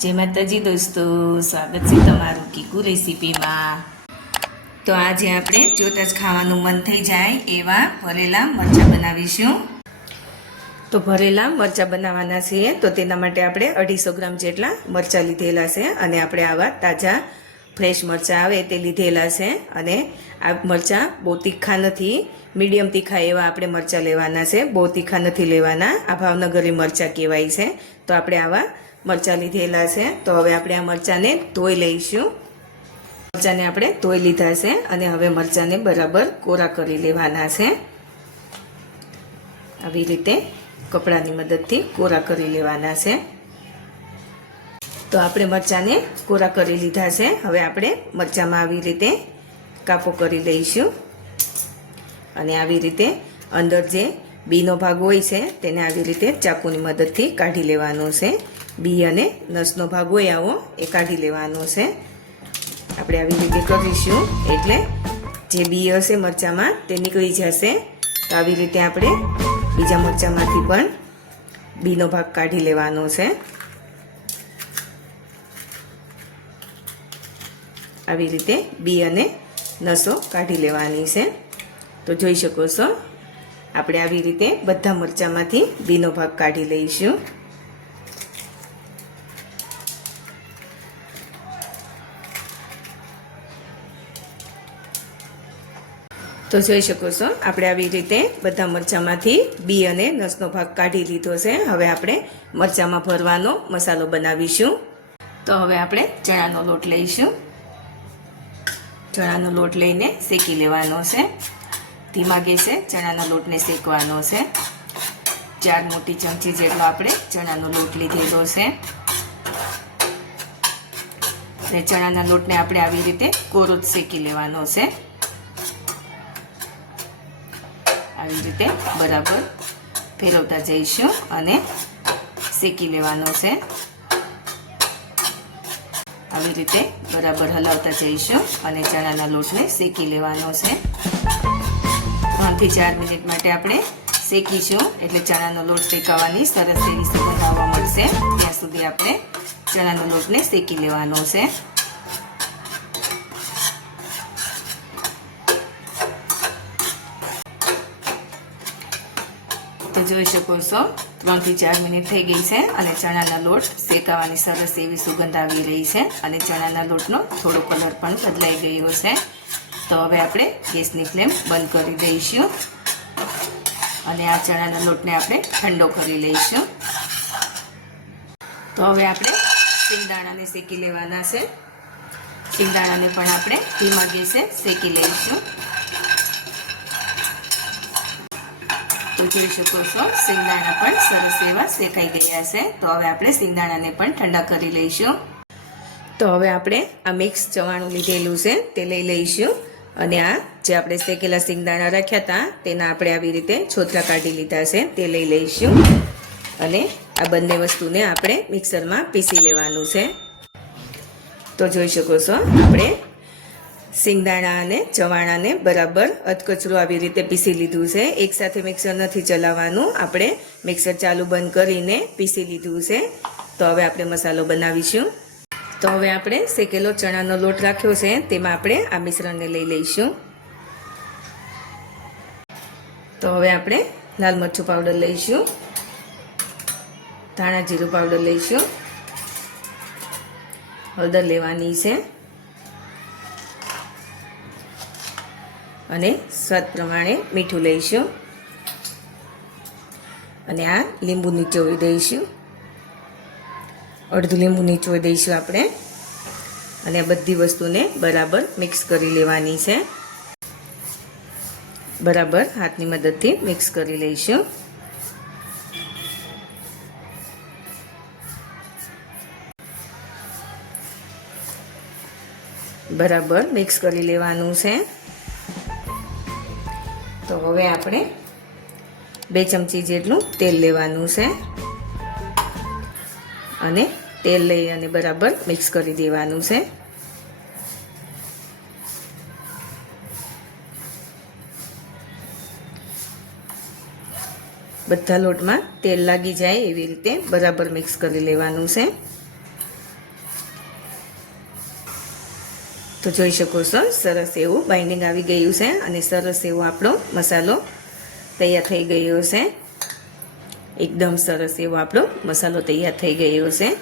જય માતાજી દોસ્તો, સ્વાગત છે તમારું કીકુ રેસીપીમાં. તો આજે આપણે જોતાં જ ખાવાનું મન થઈ જાય એવા ભરેલા મરચાં બનાવીશું. તો ભરેલા મરચાં બનાવવાના છીએ, તો તેના માટે આપણે અઢીસો ગ્રામ જેટલા મરચાં લીધેલા છે અને આપણે આવા તાજા ફ્રેશ મરચાં આવે તે લીધેલા છે અને આ મરચાં બહુ તીખા નથી, મીડિયમ તીખા એવા આપણે મરચાં લેવાના છે, બહુ તીખા નથી લેવાના, આ ભાવનગરી મરચાં કહેવાય છે. તો આપણે આવા મરચાં લીધેલા છે. તો હવે આપણે આ મરચાંને ધોઈ લઈશું. મરચાંને આપણે ધોઈ લીધા છે અને હવે મરચાંને બરાબર કોરા કરી લેવાના છે. આવી રીતે કપડાની મદદથી કોરા કરી લેવાના છે. તો આપણે મરચાંને કોરા કરી લીધા છે. હવે આપણે મરચાંમાં આવી રીતે કાપો કરી લઈશું. અને આવી રીતે અંદર જે બીનો ભાગ હોય છે, તેને આવી રીતે ચાકુની મદદથી કાઢી લેવાનો છે. બી અને નસનો ભાગ હોય આવો, એ કાઢી લેવાનો છે. આપણે આવી રીતે કરીશું. એટલે જે બી હશે મરચાંમાં તે નીકળી જશે. તો આવી રીતે આપણે બીજા મરચાંમાંથી પણ બીનો ભાગ કાઢી લેવાનો છે. આવી રીતે બી અને નસો કાઢી લેવાની છે. તો જોઈ શકો છો, આપણે આવી રીતે બધા મરચાંમાંથી બીનો ભાગ કાઢી લઈશું. તો જોઈ શકો છો, આપણે આવી રીતે બધા મરચાંમાંથી બી અને નસનો ભાગ કાઢી લીધો છે. હવે આપણે મરચાંમાં ભરવાનો મસાલો બનાવીશું. તો હવે આપણે ચણાનો લોટ લઈશું. ચણાનો લોટ લઈને શેકી લેવાનો છે. ધીમા ગેસે ચણાના લોટને શેકવાનો છે. ચાર મોટી ચમચી જેટલો આપણે ચણાનો લોટ લીધેલો છે. અને ચણાના લોટને આપણે આવી રીતે કોરો જ શેકી લેવાનો છે. આવી રીતે બરાબર ફેરવતા જઈશું અને શેકી લેવાનો છે. આવી રીતે બરાબર હલાવતા જઈશું અને ચણાના લોટને શેકી લેવાનો છે. ત્રણથી ચાર મિનિટ માટે આપણે શેકીશું એટલે ચણાનો લોટ શેકાવાની સરસ એવી સુગંધ આવવા મળશે ત્યાં સુધી આપણે ચણાનો લોટને શેકી લેવાનો છે. તો જોઈ શકો છો. ત્રણથી ચાર મિનિટ થઈ ગઈ છે અને ચણાના લોટ શેકાવાની સરસ એવી સુગંધ આવી રહી છે અને ચણાના લોટનો થોડો કલર પણ બદલાઈ ગયો છે. તો હવે આપણે ગેસની ફ્લેમ બંધ કરી દઈશું અને આ ચણાના લોટને આપણે ઠંડો કરી લઈશું. તો હવે આપણે સિંગદાણાને શેકી લેવાના છે. સિંગદાણાને પણ આપણે ધીમા ગેસે શેકી લઈશું. તો જોઈ શકો છો સિંગદાણા પણ સરસ એવા શેકાઈ ગયા છે. તો હવે આપણે સિંગદાણાને પણ ઠંડા કરી લઈશું. તો હવે આપણે આ મિક્સ ચવાણું લીધેલું છે, તે લઈ લઈશું. અને આ જે આપણે શેકેલા સિંગદાણા રાખ્યા હતા, તેના આપણે આવી રીતે છોતરા કાઢી લીધા છે, તે લઈ લઈશું. અને આ બંને વસ્તુને આપણે મિક્સરમાં પીસી લેવાનું છે. તો જોઈ શકો છો, આપણે સિંગદાણા અને ચવાણાને બરાબર અધકચરું આવી રીતે પીસી લીધું છે. એકસાથે મિક્સર નથી ચલાવવાનું. આપણે મિક્સર ચાલુ બંધ કરીને પીસી લીધું છે. તો હવે આપણે મસાલો બનાવીશું. તો હવે આપણે શેકેલો ચણાનો લોટ રાખ્યો છે. તેમાં આપણે આ મિશ્રણને લઈ લઈશું. તો હવે આપણે લાલ મરચું પાવડર લઈશું. ધાણા જીરું પાવડર લઈશું. હળદર લેવાની છે. અને સ્વાદ પ્રમાણે મીઠું લઈશું. અને આ લીંબુ નીચોવી દઈશું. અડધું લીંબુ નીચોવી દઈશું આપણે. અને બધી વસ્તુને બરાબર મિક્સ કરી લેવાની છે. બરાબર હાથની મદદથી મિક્સ કરી લઈશું. બરાબર મિક્સ કરી લેવાનું છે. તો હવે આપણે બે ચમચી જેટલું તેલ લેવાનું છે. અને તેલ લઈ અને બરાબર મિક્સ કરી દેવાનું છે. બધા લોટમાં તેલ લાગી જાય એવી રીતે બરાબર મિક્સ કરી લેવાનું છે. તો જોઈ શકો છો, સરસ એવું બાઇન્ડિંગ આવી ગયું છે અને સરસ એવો આપણો મસાલો તૈયાર થઈ ગયો છે. એકદમ સરસ એવો આપણો મસાલો તૈયાર થઈ ગયો છે.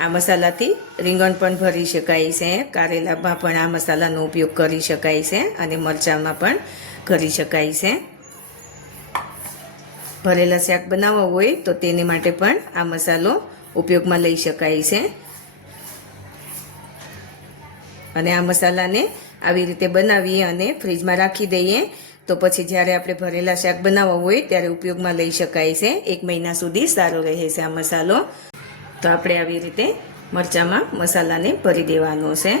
આ મસાલાથી રીંગણ પણ ભરી શકાય છે, કારેલામાં પણ આ મસાલાનો ઉપયોગ કરી શકાય છે અને મરચાંમાં પણ કરી શકાય છે. ભરેલા શાક બનાવવા હોય તો તેને માટે પણ આ મસાલો ઉપયોગમાં લઈ શકાય છે. અને આ મસાલાને આવી રીતે બનાવી અને ફ્રીજમાં રાખી દઈએ. તો પછી જ્યારે આપણે ભરેલા શાક બનાવવા હોય ત્યારે ઉપયોગમાં લઈ શકાય છે. એક મહિના સુધી સારો રહે છે આ મસાલો. તો આપણે આવી રીતે મરચાંમાં મસાલાને ભરી દેવાનો છે.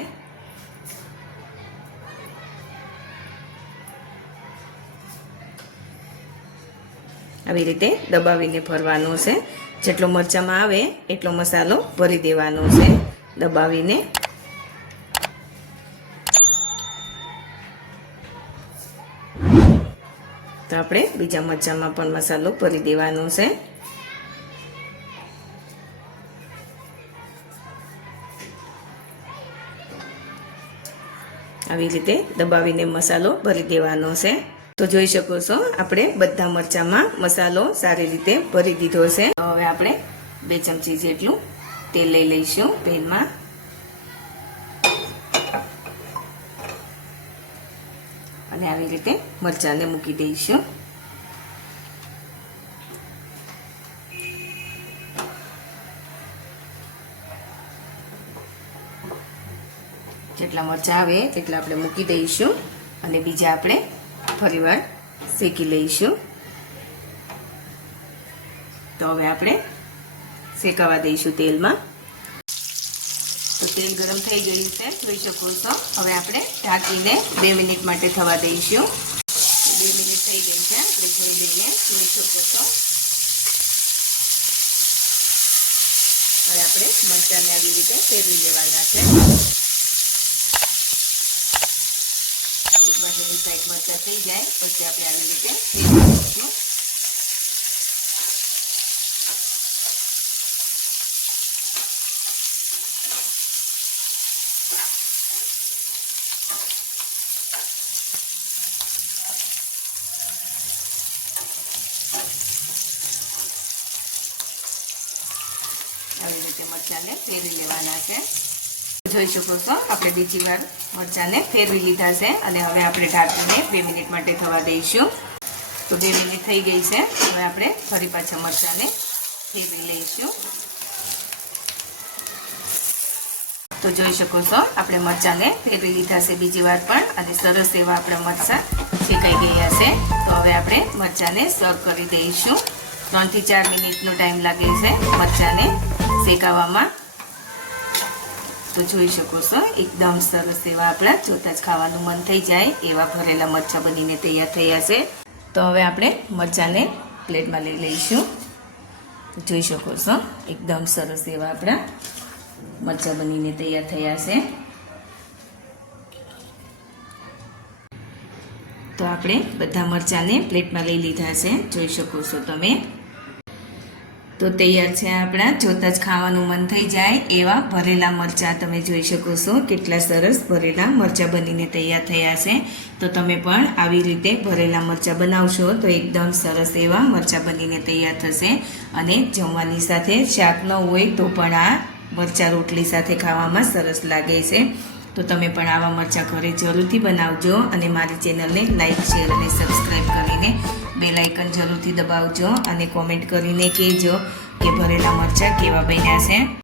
આવી રીતે દબાવીને ભરવાનો છે. જેટલો મરચાંમાં આવે એટલો મસાલો ભરી દેવાનો છે. દબાવીને તો આપણે બીજા મરચાંમાં પણ મસાલો ભરી દેવાનો છે. આવી રીતે દબાવીને મસાલો ભરી દેવાનો છે. તો જોઈ શકો છો, આપણે બધા મરચાંમાં મસાલો સારી રીતે ભરી દીધો છે. હવે આપણે બે ચમચી જેટલું તેલ લઈ લઈશું પેનમાં. અને આવી રીતે મરચાંને મૂકી દઈશું. જેટલા મરચાં આવે તેટલા આપણે મૂકી દઈશું અને બીજા આપણે ફરીવાર શેકી લઈશું. તો હવે આપણે શેકાવા દઈશું તેલમાં. તેલ ગરમ થઈ ગયું છે, જોઈ શકો છો. હવે આપણે ઢાંકીને બે મિનિટ માટે થવા દઈશું. બે મિનિટ થઈ ગઈ છે જોઈ લઈએ જોઈ શકો છો. હવે આપણે મરચાંને આવી રીતે ફેરવી લેવાના છે. એક બાજુની સાઈડ મરચાં થઈ જાય, પછી આપણે આવી રીતે ફેરવી દઈશું આવી રીતે મરચાંને ફેરવી લેવાના છે. જોઈ શકો છો, આપણે બીજી વાર મરચાંને ફેરવી લીધા છે અને હવે આપણે ઢાંકીને બે મિનિટ માટે થવા દઈશું. તો બે મિનિટ થઈ ગઈ છે, હવે આપણે ફરી પાછા મરચાંને ફેરવી લઈશું. તો જોઈ શકો છો, આપણે મરચાંને ફેરવી લીધા છે બીજી વાર પણ અને સરસ એવા આપણા મરચાં શેકાઈ ગયા છે. તો હવે આપણે મરચાંને સર્વ કરી દઈશું. ત્રણથી ચાર મિનિટનો ટાઈમ લાગે છે મરચાંને શેકાવામાં? તો જોઈ શકો છો, એકદમ સરસ એવા આપણા જોતા જ ખાવાનું મન થઈ જાય, એવા ભરેલા મરચાં બનીને તૈયાર થયા છે. તો હવે આપણે મરચાંને પ્લેટમાં લઈ લઈશું. જોઈ શકો છો, એકદમ સરસ એવા આપણા મરચાં બનીને તૈયાર થયા છે. તો આપણે બધા મરચાંને પ્લેટમાં લઈ લીધા છે, જોઈ શકો છો તમે. તો તૈયાર છે આપણા. જોતા જ ખાવાનું મન થઈ જાય એવા ભરેલા મરચાં તમે જોઈ શકો છો. કેટલા સરસ ભરેલા મરચાં બનીને તૈયાર થયા છે. તો તમે પણ આવી રીતે ભરેલા મરચાં બનાવશો તો એકદમ સરસ એવા મરચાં બનીને તૈયાર થશે. અને જમવાની સાથે શાક ન હોય તો પણ આ મરચાં રોટલી સાથે ખાવામાં સરસ લાગે છે. તો તમે પણ આવા મરચાં ઘરે જરૂરથી બનાવજો અને મારી ચેનલને લાઇક શેર અને સબસ્ક્રાઈબ કરીને બેલ આઇકન જરૂરથી દબાવજો અને કોમેન્ટ કરીને કહેજો કે ભરેલા મરચાં કેવા બન્યા છે.